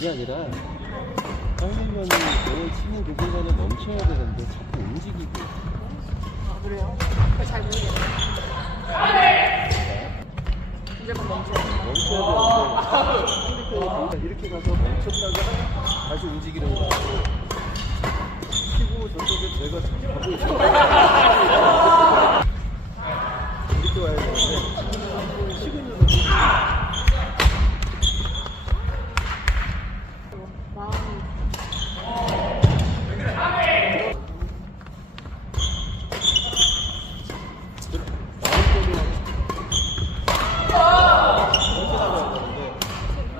그게 아니라 쌍용면이 내 치는 그 순간에 멈춰야 되는데 자꾸 움직이고 아 그래요? 그걸 잘 모르겠어요. 무조건 멈춰요. 멈춰야 되는데 상대편이 이렇게 가서 멈췄다가 다시 움직이는 거 같고 치고 저쪽에 내가 가고 있어 이렇게 와야 되는데 치고 있는 마음이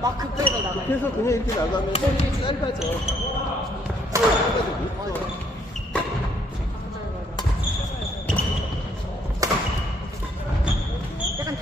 막 급해서 나가요. 그냥 이렇게 나가면 손이 짧아져. 짧아져 못 가. 약간 게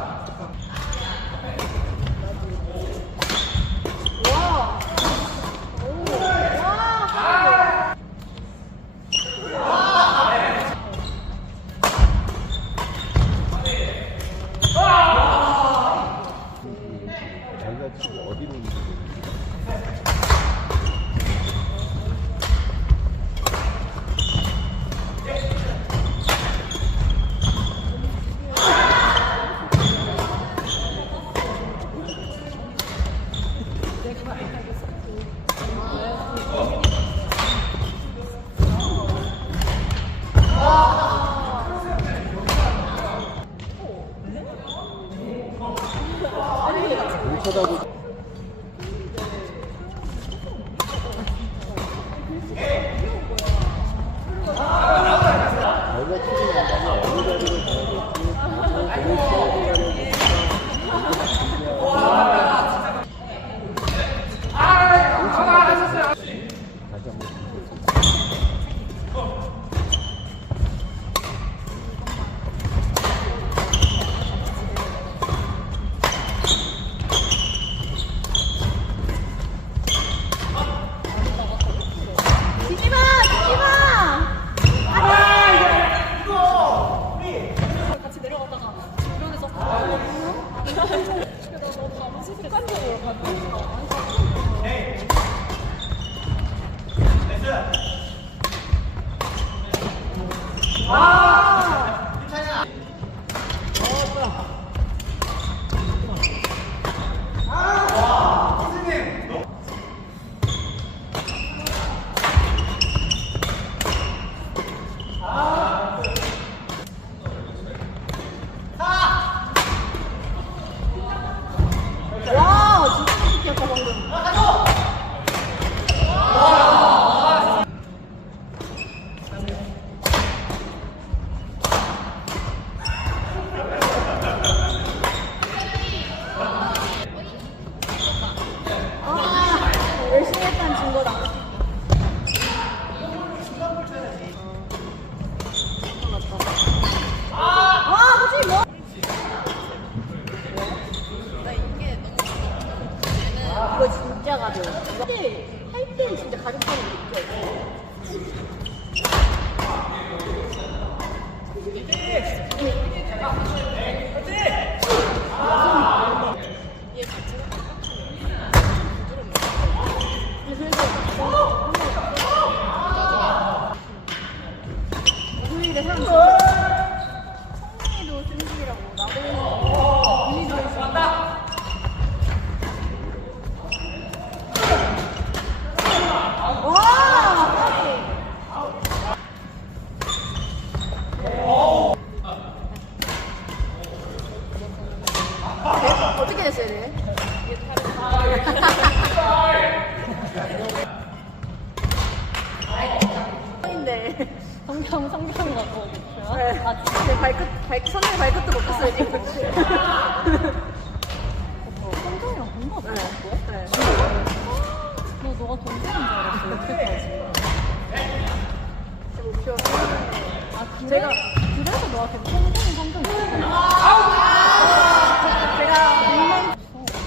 와. 오. 와. 자기가 지금 어디로 움직이는 못 쳐다보고 습관적으로 진짜 가벼워. 할때 할 때는 진짜 가볍다는 느껴. 토요일에 사람 성민이도 승진이라고 나도 발 손에 발끝도 못 갔어요 지금. 성경이랑 공부 안 했어? 네. 너 너가 돈 제가 그래서 너한테 평생 성경 제가 눈만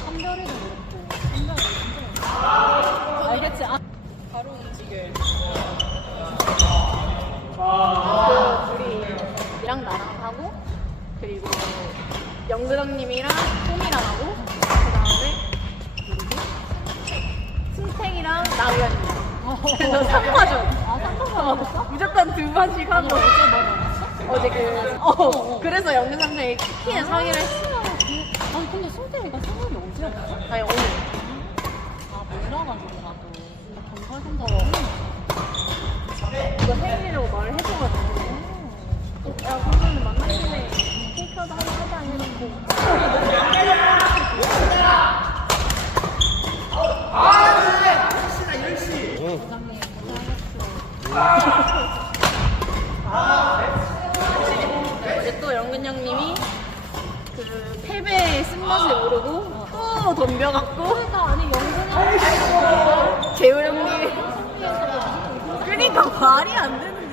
한별이도 그렇고 한별이 진짜 알겠지? 아, 바로 움직여 그 우리랑 나랑 하고 그리고 영근왕님이랑 톰이랑 하고 그 다음에 누구지? 승택이랑 나의연이랑. 그래서 3파전 아 3파전 무조건 두 번씩 하고 어제 그 어, 그래서 선생이 치킨을 사기로 했어. 아니 근데 승태이가 생일이 언제였어? 아니 오늘 아 몰라가지고 나도. 경찰선사 이거 생일이라고 말을 해줘가지고. 야 그러면 김에 케이크 하나 하자 해놓고 영근 형님이 그 패배의 쓴맛을 모르고 또 덤벼갖고 재우 형님이 그러니까 말이 안 되는